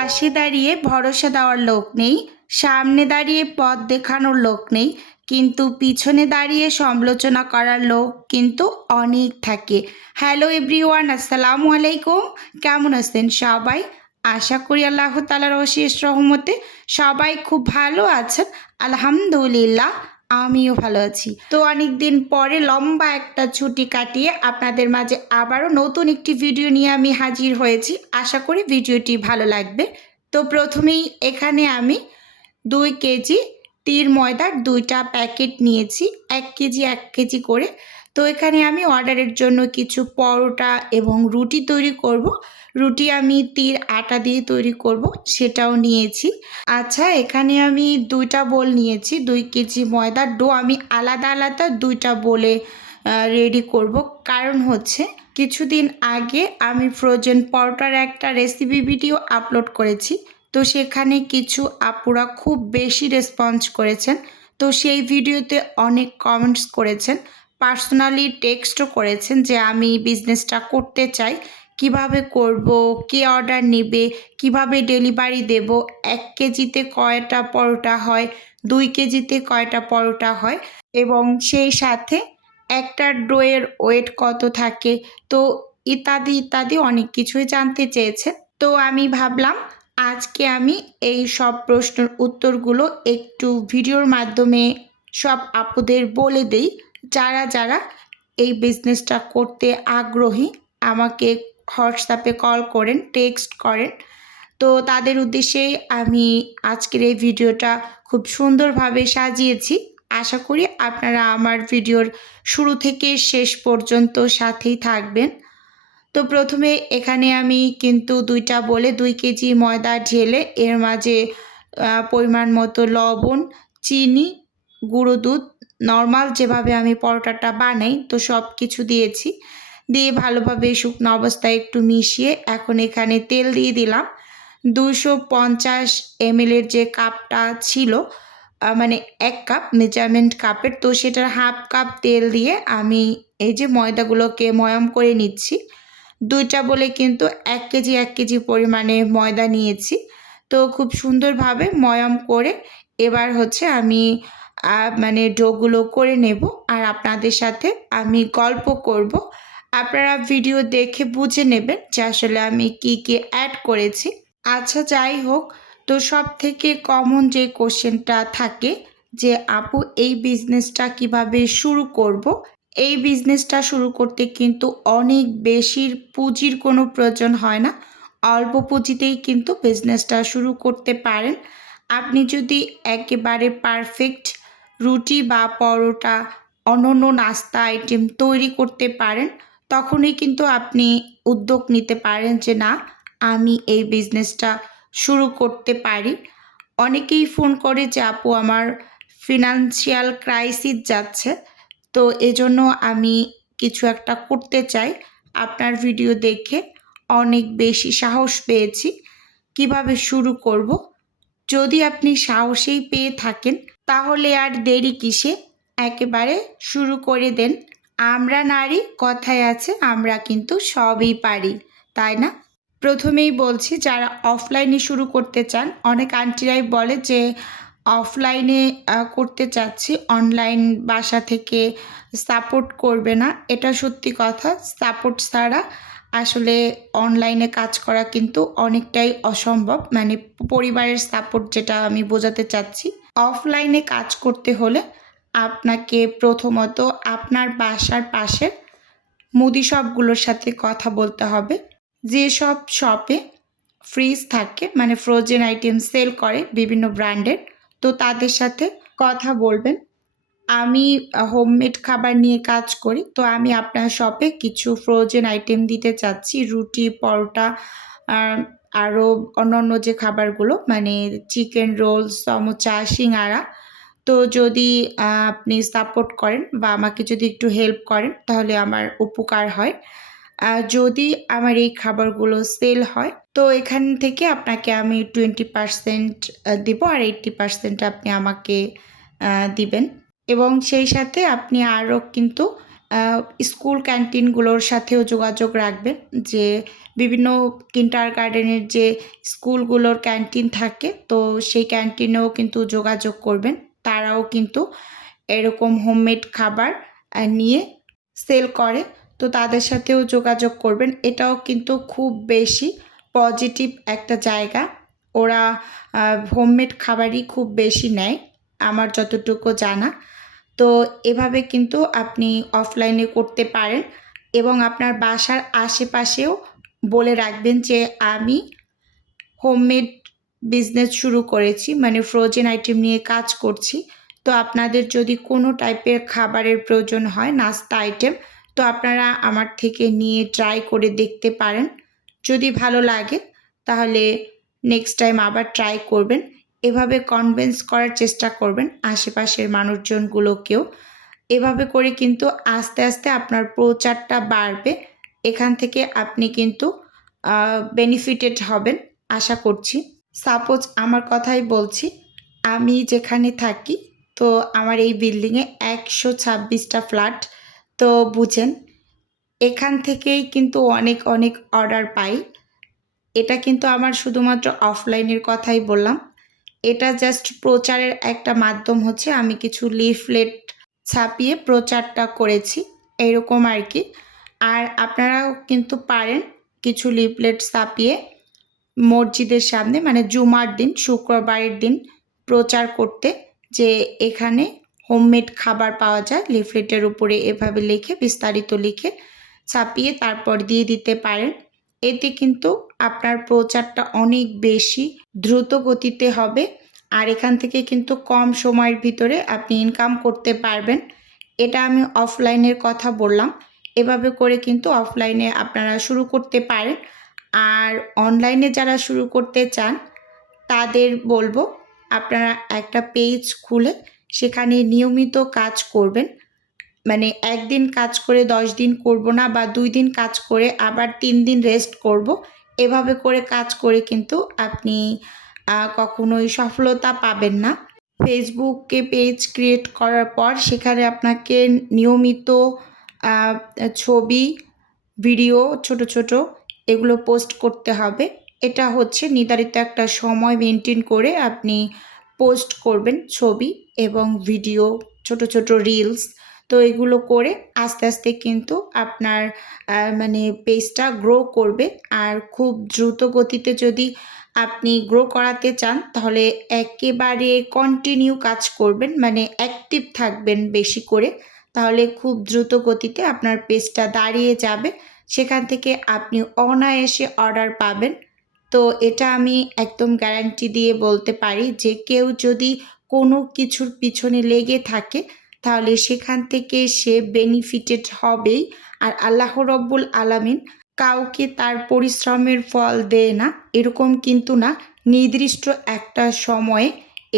পাশে দাঁড়িয়ে ভরসা দেওয়ার লোক নেই, সামনে দাঁড়িয়ে পথ দেখানোর লোক নেই, কিন্তু পিছনে দাঁড়িয়ে সমালোচনা করার লোক কিন্তু অনেক থাকে। হ্যালো এভরিওয়ান, আসসালামু আলাইকুম। কেমন আছেন সবাই? আশা করি আল্লাহ তাআলার অশেষ রহমতে সবাই খুব ভালো আছেন। আলহামদুলিল্লাহ, আমিও ভালো আছি। তো অনেক দিন পরে লম্বা একটা ছুটি কাটিয়ে আপনাদের মাঝে আবারও নতুন একটি ভিডিও নিয়ে আমি হাজির হয়েছি। আশা করি ভিডিওটি ভালো লাগবে। তো প্রথমেই এখানে আমি 2 কেজি তীর ময়দার 2টা প্যাকেট নিয়েছি, 1 কেজি 1 কেজি করে। তো এখানে আমি অর্ডারের জন্য কিছু পরোটা এবং রুটি তৈরি করব। রুটি আমি তীর আটা দিয়ে তৈরি করব, সেটাও নিয়েছি। আচ্ছা, এখানে আমি 2টা বোল নিয়েছি। 2 কেজি ময়দার ডো আমি আলাদা আলাদা 2টা বোলে রেডি করব। কারণ হচ্ছে কিছুদিন আগে আমি ফ্রোজেন পরোটার একটা রেসিপি ভিডিও আপলোড করেছি। তো সেখানে কিছু আপুরা খুব বেশি রেসপন্স করেছেন। তো সেই ভিডিওতে অনেক কমেন্টস করেছেন, পার্সোনালি টেক্সটও করেছেন যে আমি বিজনেসটা করতে চাই, কিভাবে করব, কে অর্ডার নেবে, কিভাবে ডেলিভারি দেব, 1 কেজিতে কয়টা পরোটা হয়, 2 কেজিতে কয়টা পরোটা হয়, এবং সেই সাথে একটা ডোয়ের ওয়েট কত থাকে, তো ইত্যাদি ইত্যাদি অনেক কিছুই জানতে চেয়েছে। তো আমি ভাবলাম আজকে আমি এই সব প্রশ্নের উত্তরগুলো একটু ভিডিওর মাধ্যমে সব আপুদের বলে দেই, যারা যারা এই বিজনেসটা করতে আগ্রহী। আমাকে হোয়াটসঅ্যাপে কল করেন, টেক্সট করেন। তো তাদের উদ্দেশ্যেই আমি আজকের এই ভিডিওটা খুব সুন্দরভাবে সাজিয়েছি। আশা করি আপনারা আমার ভিডিওর শুরু থেকে শেষ পর্যন্ত সাথেই থাকবেন। তো প্রথমে এখানে আমি কিন্তু 2টা বলে 2 কেজি ময়দা ঢেলে এর মাঝে পরিমাণ মতো লবণ, চিনি, গুঁড়ো দুধ, নর্মাল যেভাবে আমি পরোটাটা বানাই তো সব কিছু দিয়েছি। দিয়ে ভালোভাবে শুকনো অবস্থায় একটু মিশিয়ে এখন এখানে তেল দিয়ে দিলাম। 250 ml যে কাপটা ছিল, মানে 1 কাপ মেজারমেন্ট কাপের, তো সেটার হাফ কাপ তেল দিয়ে আমি এই যে ময়দাগুলোকে ময়াম করে নিচ্ছি। 2টা বলে কিন্তু 1 কেজি 1 কেজি পরিমাণে ময়দা নিয়েছি। তো খুব সুন্দরভাবে ময়াম করে এবার হচ্ছে আমি মানে ডোগুলো করে নেব আর আপনাদের সাথে আমি গল্প করব। আপনারা ভিডিও দেখে বুঝে নেবেন যে আসলে আমি কি কি অ্যাড করেছি। আচ্ছা, যাই হোক, তো সব থেকে কমন যে কোশ্চেনটা থাকে যে আপু এই বিজনেসটা কিভাবে শুরু করব। এই বিজনেসটা শুরু করতে কিন্তু অনেক বেশি পুঁজির কোনো প্রয়োজন হয় না। অল্প পুঁজিতেই কিন্তু বিজনেসটা শুরু করতে পারেন। আপনি যদি একেবারে পারফেক্ট রুটি বা পরোটা, অন্যান্য নাস্তা আইটেম তৈরি করতে পারেন, তখনই কিন্তু আপনি উদ্যোগ নিতে পারেন যে না, আমি এই বিজনেসটা শুরু করতে পারি। অনেকেই ফোন করে যে আপু আমার ফিনান্সিয়াল ক্রাইসিস যাচ্ছে, তো এজন্য আমি কিছু একটা করতে চাই। আপনার ভিডিও দেখে অনেক বেশি সাহস পেয়েছি, কিভাবে শুরু করব। যদি আপনি সাহসেই পেয়ে থাকেন তাহলে আর দেরি কিসে, একেবারে শুরু করে দেন। আমরা নারী, কথায় আছে আমরা কিন্তু সবই পারি, তাই না? প্রথমেই বলছি, যারা অফলাইনে শুরু করতে চান, অনেক আন্টিরাই বলে যে অফলাইনে করতে চাচ্ছি, অনলাইন বাসা থেকে সাপোর্ট করবে না। এটা সত্যি কথা, সাপোর্ট ছাড়া আসলে অনলাইনে কাজ করা কিন্তু অনেকটাই অসম্ভব, মানে পরিবারের সাপোর্ট যেটা আমি বোঝাতে চাচ্ছি। অফলাইনে কাজ করতে হলে আপনাকে প্রথমত আপনার বাসার পাশের মুদি শপগুলোর সাথে কথা বলতে হবে। যেসব শপে ফ্রিজ থাকে, মানে ফ্রোজেন আইটেম সেল করে বিভিন্ন ব্র্যান্ডের, তো তাদের সাথে কথা বলবেন। আমি হোমমেড খাবার নিয়ে কাজ করি, তো আমি আপনার শপে কিছু ফ্রোজেন আইটেম দিতে চাচ্ছি, রুটি, পরোটা, আরও অন্যান্য যে খাবারগুলো, মানে চিকেন রোল, সমোসা, সিঙ্গারা। তো যদি আপনি সাপোর্ট করেন বা আমাকে যদি একটু হেল্প করেন তাহলে আমার উপকার হয়। যদি আমার এই খাবারগুলো সেল হয় তো এখান থেকে আপনাকে আমি 20% দিব, আর 80% আপনি আমাকে দিবেন। এবং সেই সাথে আপনি আরও কিন্তু স্কুল ক্যান্টিনগুলোর সাথেও যোগাযোগ রাখবেন, যে বিভিন্ন কিন্ডারগার্টেনের যে স্কুলগুলোর ক্যান্টিন থাকে, তো সেই ক্যান্টিনেও কিন্তু যোগাযোগ করবেন। তারাও কিন্তু এরকম হোমমেড খাবার নিয়ে সেল করে, তো তাদের সাথেও যোগাযোগ করবেন। এটাও কিন্তু খুব বেশি পজিটিভ একটা জায়গা। ওরা হোমমেড খাবারই খুব বেশি নেয় আমার যতটুকু জানা। তো এভাবে কিন্তু আপনি অফলাইনে করতে পারেন এবং আপনার বাসার আশেপাশেও বলে রাখবেন যে আমি হোমমেড বিজনেস শুরু করেছি, মানে ফ্রোজেন আইটেম নিয়ে কাজ করছি। তো আপনাদের যদি কোনো টাইপের খাবারের প্রয়োজন হয়, নাস্তা আইটেম, তো আপনারা আমার থেকে নিয়ে ট্রাই করে দেখতে পারেন। যদি ভালো লাগে তাহলে নেক্সট টাইম আবার ট্রাই করবেন। এভাবে কনভিন্স করার চেষ্টা করবেন আশেপাশের মানুষজনগুলোকেও। এভাবে করে কিন্তু আস্তে আস্তে আপনার প্রচারটা বাড়বে। এখান থেকে আপনি কিন্তু বেনিফিটেড হবেন আশা করছি। সাপোজ আমার কথাই বলছি, আমি যেখানে থাকি, তো আমার এই বিল্ডিংয়ে 126টা ফ্ল্যাট। তো বুঝেন, এখান থেকেই কিন্তু অনেক অনেক অর্ডার পাই। এটা কিন্তু আমার শুধুমাত্র অফলাইনের কথাই বললাম। এটা জাস্ট প্রচারের একটা মাধ্যম হচ্ছে, আমি কিছু লিফলেট ছাপিয়ে প্রচারটা করেছি, এরকম আর কি। আর আপনারাও কিন্তু পারেন কিছু লিফলেট ছাপিয়ে মসজিদের সামনে, মানে জুমার দিন, শুক্রবারের দিন প্রচার করতে, যে এখানে হোমমেড খাবার পাওয়া যায়। লিফলেটের উপরে এভাবে লিখে, বিস্তারিত লিখে ছাপিয়ে তারপর দিয়ে দিতে পারেন। এতে কিন্তু আপনার প্রচারটা অনেক বেশি দ্রুত গতিতে হবে, আর এখান থেকে কিন্তু কম সময়ের ভিতরে আপনি ইনকাম করতে পারবেন। এটা আমি অফলাইনের কথা বললাম। এভাবে করে কিন্তু অফলাইনে আপনারা শুরু করতে পারেন। আর অনলাইনে যারা শুরু করতে চান তাদের বলবো, আপনারা একটা পেজ খুলে সেখানে নিয়মিত কাজ করবেন। মানে একদিন কাজ করে 10 দিন করব না, বা 2 দিন কাজ করে আবার 3 দিন রেস্ট করব। এভাবে করে কাজ করে কিন্তু আপনি কখনোই সফলতা পাবেন না। ফেসবুকে পেজ ক্রিয়েট করার পর সেখানে আপনাকে নিয়মিত ছবি, ভিডিও, ছোট ছোট এগুলো পোস্ট করতে হবে। এটা হচ্ছে নির্ধারিত একটা সময় মেনটেন করে আপনি পোস্ট করবেন ছবি এবং ভিডিও, ছোট ছোট রিলস। তো এগুলো করে আস্তে আস্তে কিন্তু আপনার মানে পেজটা গ্রো করবে। আর খুব দ্রুত গতিতে যদি আপনি গ্রো করাতে চান তাহলে একেবারে কন্টিনিউ কাজ করবেন, মানে অ্যাক্টিভ থাকবেন বেশি করে, তাহলে খুব দ্রুত গতিতে আপনার পেজটা দাঁড়িয়ে যাবে। সেখান থেকে আপনি অনায়াসে অর্ডার পাবেন। তো এটা আমি একদম গ্যারান্টি দিয়ে বলতে পারি যে কেউ যদি কোনো কিছুর পিছনে লেগে থাকে তাহলে সেখান থেকে সে বেনিফিটেড হবেই। আর আল্লাহ রব্বুল আলামিন কাউকে তার পরিশ্রমের ফল দেয় না, এরকম কিন্তু না। নির্দিষ্ট একটা সময়ে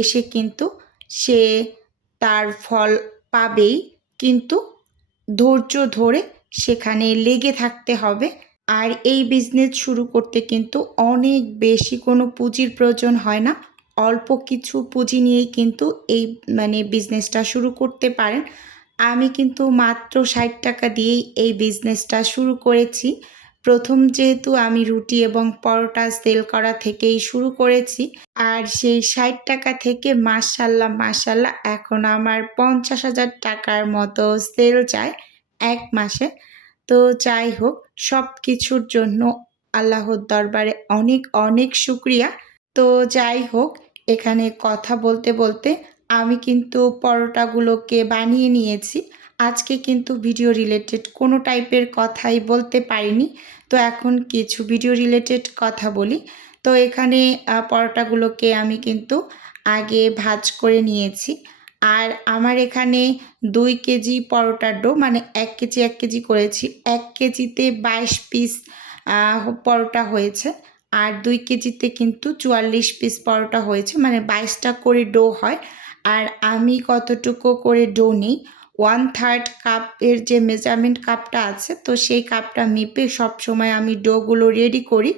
এসে কিন্তু সে তার ফল পাবেই, কিন্তু ধৈর্য ধরে সেখানে লেগে থাকতে হবে। আর এই বিজনেস শুরু করতে কিন্তু অনেক বেশি কোনো পুঁজির প্রয়োজন হয় না। অল্প কিছু পুঁজি নিয়েই কিন্তু এই মানে বিজনেসটা শুরু করতে পারেন। আমি কিন্তু মাত্র 60 টাকা দিয়েই এই বিজনেসটা শুরু করেছি। প্রথম যেহেতু আমি রুটি এবং পরোটা সেল করা থেকেই শুরু করেছি, আর সেই 60 টাকা থেকে মাশাল্লাহ মাশাল্লাহ এখন আমার 50,000 টাকার মতো সেল যায় এক মাসে। তো যাই হোক, সব কিছুর জন্য আল্লাহর দরবারে অনেক অনেক শুকরিয়া। তো যাই হোক, এখানে কথা বলতে বলতে আমি কিন্তু পরোটাগুলোকে বানিয়ে নিয়েছি। আজকে কিন্তু ভিডিও রিলেটেড কোনো টাইপের কথাই বলতে পারিনি। তো এখন কিছু ভিডিও রিলেটেড কথা বলি। তো এখানে পরোটাগুলোকে আমি কিন্তু আগে ভাজ করে নিয়েছি। আর আমার এখানে 2 কেজি পরোটার ডো, মানে 1 কেজি 1 কেজি করেছি। 1 কেজিতে 22 পিস পরোটা হয়েছে। আর 2 কেজিতে কিন্তু 44 পিস পরোটা হয়েছে, মানে 22টা করে ডো হয়। আর আমি কতটুকু করে ডো নিই, 1/3 কাপের যে মেজারমেন্ট কাপটা আছে, তো সেই কাপটা মেপে সবসময় আমি ডোগুলো রেডি করি।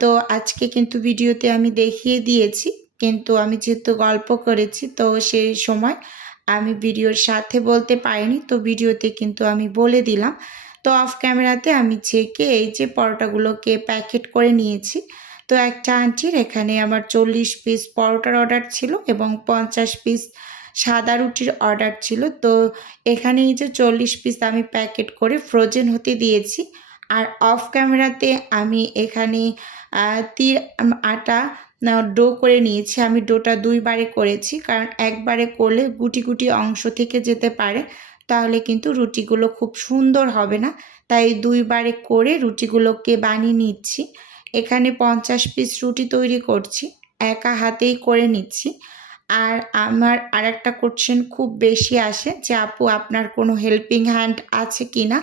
তো আজকে কিন্তু ভিডিওতে আমি দেখিয়ে দিয়েছি, কিন্তু আমি যেহেতু গল্প করেছি তো সেই সময় আমি ভিডিওর সাথে বলতে পারিনি, তো ভিডিওতে কিন্তু আমি বলে দিলাম। তো অফ ক্যামেরাতে আমি ছেঁকে এই যে পরোটাগুলোকে প্যাকেট করে নিয়েছি। তো একটা আন্টির এখানে আমার 40 পিস পরোটার অর্ডার ছিল এবং 50 পিস সাদা রুটির অর্ডার ছিল। তো এখানে এই যে 40 পিস আমি প্যাকেট করে ফ্রোজেন হতে দিয়েছি। আর অফ ক্যামেরাতে আমি এখানে আটা ডো করে নিয়েছি। আমি ডোটা 2 বারে করেছি, কারণ একবারে করলে গুটি গুটি অংশ থেকে যেতে পারে, তাহলে কিন্তু রুটিগুলো খুব সুন্দর হবে না। তাই 2 বারে করে রুটিগুলোকে বানিয়ে নিচ্ছি। এখানে 50 পিস রুটি তৈরি করছি, একা হাতেই করে নিচ্ছি। আর আমার আরেকটা কোয়েশ্চেন খুব বেশি আসে যে আপু আপনার কোনো হেল্পিং হ্যান্ড আছে কি না?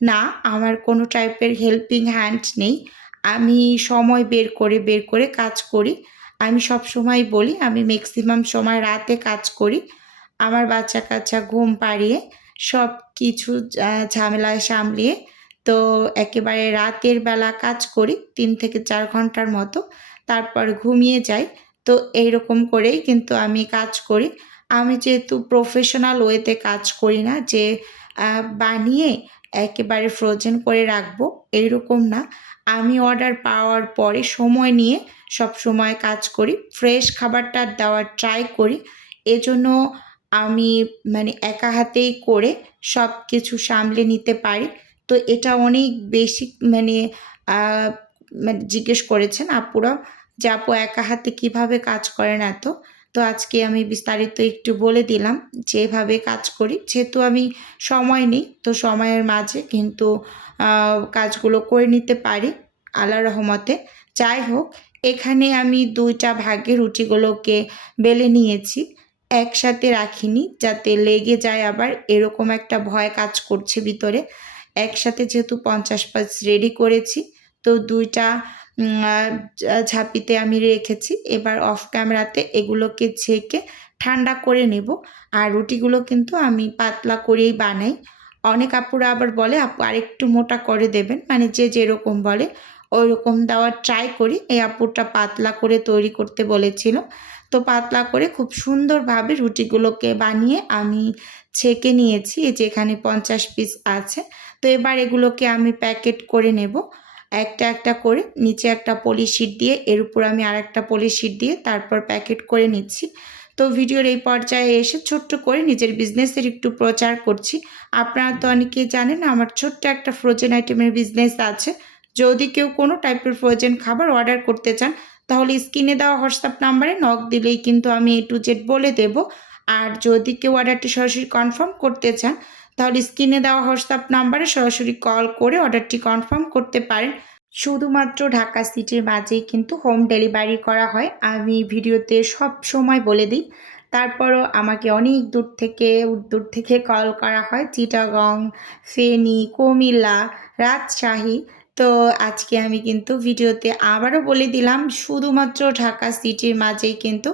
না, আমার কোনো টাইপের হেল্পিং হ্যান্ড নেই। আমি সময় বের করে কাজ করি। আমি সবসময় বলি আমি ম্যাক্সিমাম সময় রাতে কাজ করি। আমার বাচ্চা-কাচ্চা ঘুম পাড়িয়ে সব কিছু ঝামেলা সামলিয়ে তো একেবারে রাতের বেলা কাজ করি ৩ থেকে ৪ ঘন্টার মতো। তারপর ঘুমিয়ে যাই। তো এইরকম করেই কিন্তু আমি কাজ করি। আমি যেহেতু প্রফেশনাল ওয়েতে কাজ করি না যে বানিয়ে একেবারে ফ্রোজেন করে রাখবো, এইরকম না। আমি অর্ডার পাওয়ার পরে সময় নিয়ে সবসময় কাজ করি। ফ্রেশ খাবারটা দেওয়ার ট্রাই করি। এজন্য আমি মানে একা হাতেই করে সব কিছু সামলে নিতে পারি। তো এটা অনেক বেশি মানে আ মানে জিজ্ঞেস করেছেন আপুরা যে, "আপু একা হাতে কীভাবে কাজ করেন এত?" তো আজকে আমি বিস্তারিত একটু বলে দিলাম যে এভাবে কাজ করি। যেহেতু আমি সময় নেই, তো সময়ের মাঝে কিন্তু আ কাজগুলো করে নিতে পারি আল্লাহর রহমতে। যাই হোক, এখানে আমি ২ টা ভাগে রুটিগুলোকে বেলে নিয়েছি। একসাথে রাখিনি যাতে লেগে যায় আবার, এরকম একটা ভয় কাজ করছে ভিতরে। একসাথে যেহেতু 50 পিস রেডি করেছি, তো ২ টা আ ঝাঁপিতে আমি রেখেছি। এবার অফ ক্যামেরাতে এগুলোকে ছেঁকে ঠান্ডা করে নেব। আর রুটিগুলো কিন্তু আমি পাতলা করেই বানাই। অনেক আপুরা আবার বলে, "আপু আরেকটু মোটা করে দেবেন।" মানে যে যেরকম বলে ওইরকম দেওয়ার ট্রাই করি। এই আপুটা পাতলা করে তৈরি করতে বলেছিল। তো পাতলা করে খুব সুন্দরভাবে রুটিগুলোকে বানিয়ে আমি ছেঁকে নিয়েছি। এই যে এখানে 50 পিস আছে। তো এবার এগুলোকে আমি প্যাকেট করে নেব। একটা করে নিচে একটা পলি শিট দিয়ে এর উপর আমি আরেকটা পলি শিট দিয়ে তারপর প্যাকেট করে নিচ্ছি। তো ভিডিওর এই পর্যায়ে এসে ছোট্ট করে নিজের বিজনেসের একটু প্রচার করছি। আপনারা তো অনেকেই জানেন আমার ছোট্ট একটা ফ্রোজেন আইটেমের বিজনেস আছে। যদি কেউ কোনো টাইপের ফ্রোজেন খাবার অর্ডার করতে চান, তাহলে স্ক্রিনে দেওয়া হোয়াটসঅ্যাপ নাম্বারে নক দিলেই কিন্তু আমি A to Z বলে দেব। আর যদি কেউ অর্ডারটি সরাসরি কনফার্ম করতে চান, তাহলে স্ক্রিনে দেওয়া হোয়াটসঅ্যাপ নাম্বারে সরাসরি কল করে অর্ডারটি কনফার্ম করতে পারেন। শুধুমাত্র ঢাকা সিটির মাঝেই কিন্তু হোম ডেলিভারি করা হয়। আমি ভিডিওতে সবসময় বলে দিই। তারপরও আমাকে অনেক দূর থেকে কল করা হয়। চিটাগং, ফেনী, কুমিল্লা, রাজশাহী। তো আজকে আমি কিন্তু ভিডিওতে আবারও বলে দিলাম, শুধুমাত্র ঢাকা সিটির মাঝেই কিন্তু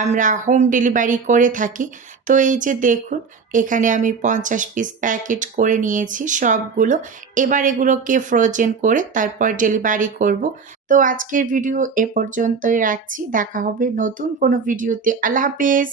আমরা হোম ডেলিভারি করে থাকি। তো এই যে দেখুন, এখানে আমি 50 পিস প্যাকেট করে নিয়েছি সবগুলো। এবার এগুলোকে ফ্রোজেন করে তারপর ডেলিভারি করব। তো আজকের ভিডিও এ পর্যন্তই রাখছি। দেখা হবে নতুন কোনো ভিডিওতে। আল্লাহ হাফেজ।